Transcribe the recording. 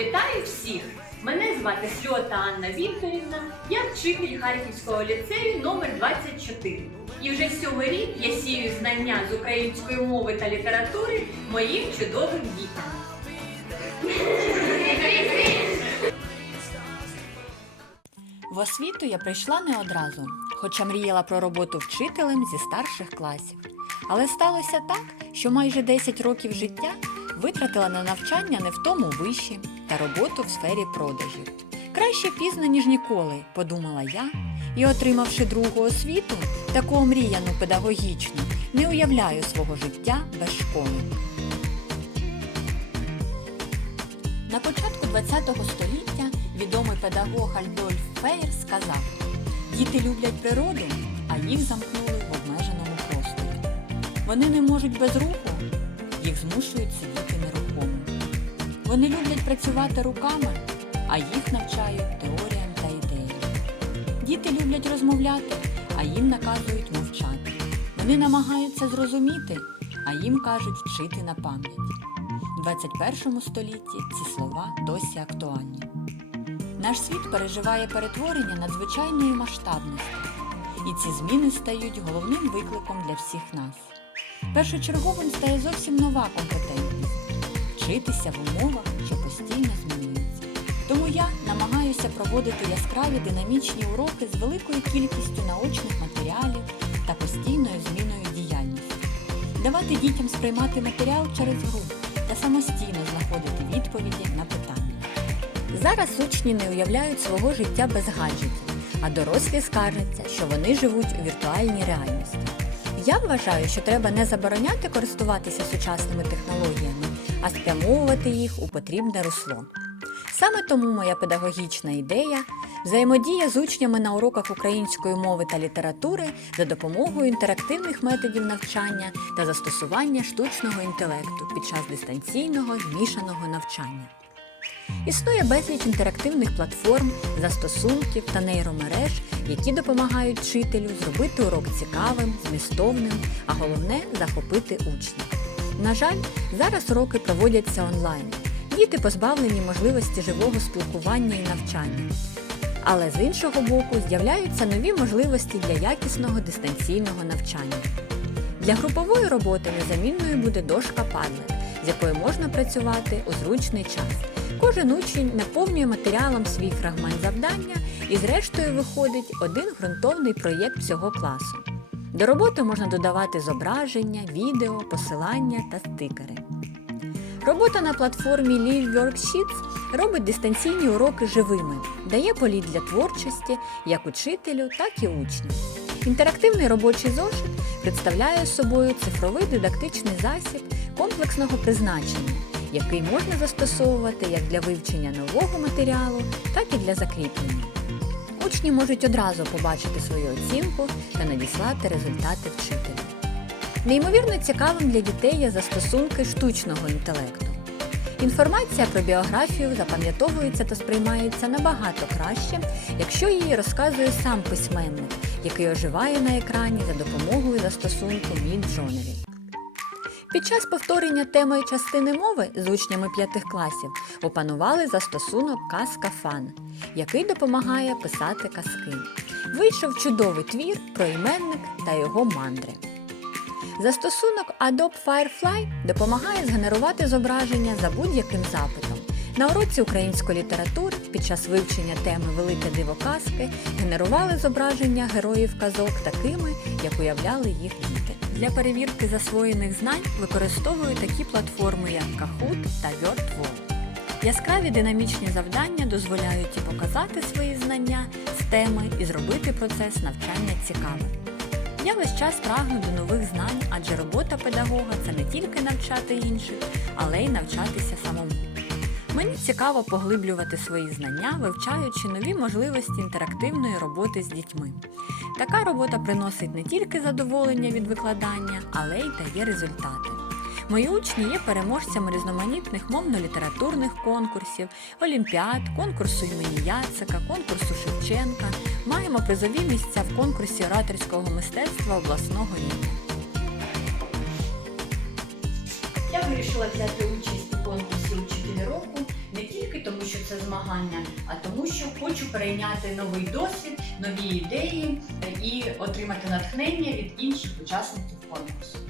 Вітаю всіх! Мене звати Сльота Анна Вікторівна, я вчитель Харківського ліцею номер 24 І вже сьомий рік я сію знання з української мови та літератури моїм чудовим дітям. В освіту я прийшла не одразу, хоча мріяла про роботу вчителем зі старших класів. Але сталося так, що майже 10 років життя витратила на навчання не в тому виші та роботу в сфері продажів. Краще пізно, ніж ніколи, подумала я, і, отримавши другу освіту, таку омріяну педагогічну, не уявляю свого життя без школи. На початку ХХ століття відомий педагог Альдольф Фейер сказав: діти люблять природу, а їх замкнули в обмеженому просторі. Вони не можуть без руху, їх змушують сидіти нерухомо. Вони люблять працювати руками, а їх навчають теоріям та ідеям. Діти люблять розмовляти, а їм наказують мовчати. Вони намагаються зрозуміти, а їм кажуть вчити на пам'ять. У 21 столітті ці слова досі актуальні. Наш світ переживає перетворення надзвичайної масштабності, і ці зміни стають головним викликом для всіх нас. Першочерговим стає зовсім нова компетентність вчитися в умовах, що постійно змінюються. Тому я намагаюся проводити яскраві динамічні уроки з великою кількістю наочних матеріалів та постійною зміною діяльності, давати дітям сприймати матеріал через гру та самостійно знаходити відповіді на питання. Зараз учні не уявляють свого життя без гаджетів, а дорослі скаржаться, що вони живуть у віртуальній реальності. Я вважаю, що треба не забороняти користуватися сучасними технологіями, а спрямовувати їх у потрібне русло. Саме тому моя педагогічна ідея взаємодія з учнями на уроках української мови та літератури за допомогою інтерактивних методів навчання та застосування штучного інтелекту під час дистанційного змішаного навчання. Існує безліч інтерактивних платформ, застосунків та нейромереж, які допомагають вчителю зробити урок цікавим, змістовним, а головне захопити учнів. На жаль, зараз уроки проводяться онлайн. Діти позбавлені можливості живого спілкування і навчання. Але з іншого боку з'являються нові можливості для якісного дистанційного навчання. Для групової роботи незамінною буде дошка Padlet, з якою можна працювати у зручний час. Кожен учень наповнює матеріалом свій фрагмент завдання і зрештою виходить один ґрунтовний проєкт всього класу. До роботи можна додавати зображення, відео, посилання та стикери. Робота на платформі Live Worksheets робить дистанційні уроки живими, дає політ для творчості як учителю, так і учню. Інтерактивний робочий зошит представляє собою цифровий дидактичний засіб комплексного призначення, який можна застосовувати як для вивчення нового матеріалу, так і для закріплення. Учні можуть одразу побачити свою оцінку та надіслати результати вчителю. Неймовірно цікавим для дітей є застосунки штучного інтелекту. Інформація про біографію запам'ятовується та сприймається набагато краще, якщо її розказує сам письменник, який оживає на екрані за допомогою застосунку Midjourney. Під час повторення теми частини мови з учнями п'ятих класів опанували застосунок Казка Фан, який допомагає писати казки. Вийшов чудовий твір про іменник та його мандри. Застосунок Adobe Firefly допомагає згенерувати зображення за будь-яким запитом. На уроці української літератури під час вивчення теми Велике диво казки генерували зображення героїв казок такими, як уявляли їх діти. Для перевірки засвоєних знань використовую такі платформи, як Kahoot та WordWall. Яскраві динамічні завдання дозволяють і показати свої знання з теми і зробити процес навчання цікавим. Я весь час прагну до нових знань, адже робота педагога це не тільки навчати інших, але й навчатися самому. Мені цікаво поглиблювати свої знання, вивчаючи нові можливості інтерактивної роботи з дітьми. Така робота приносить не тільки задоволення від викладання, але й дає результати. Мої учні є переможцями різноманітних мовно-літературних конкурсів, олімпіад, конкурсу імені Яцика, конкурсу Шевченка. Маємо призові місця в конкурсі ораторського мистецтва обласного рівня. Вирішила взяти участь у конкурсі Учитель року не тільки тому, що це змагання, а тому, що хочу перейняти новий досвід, нові ідеї і отримати натхнення від інших учасників конкурсу.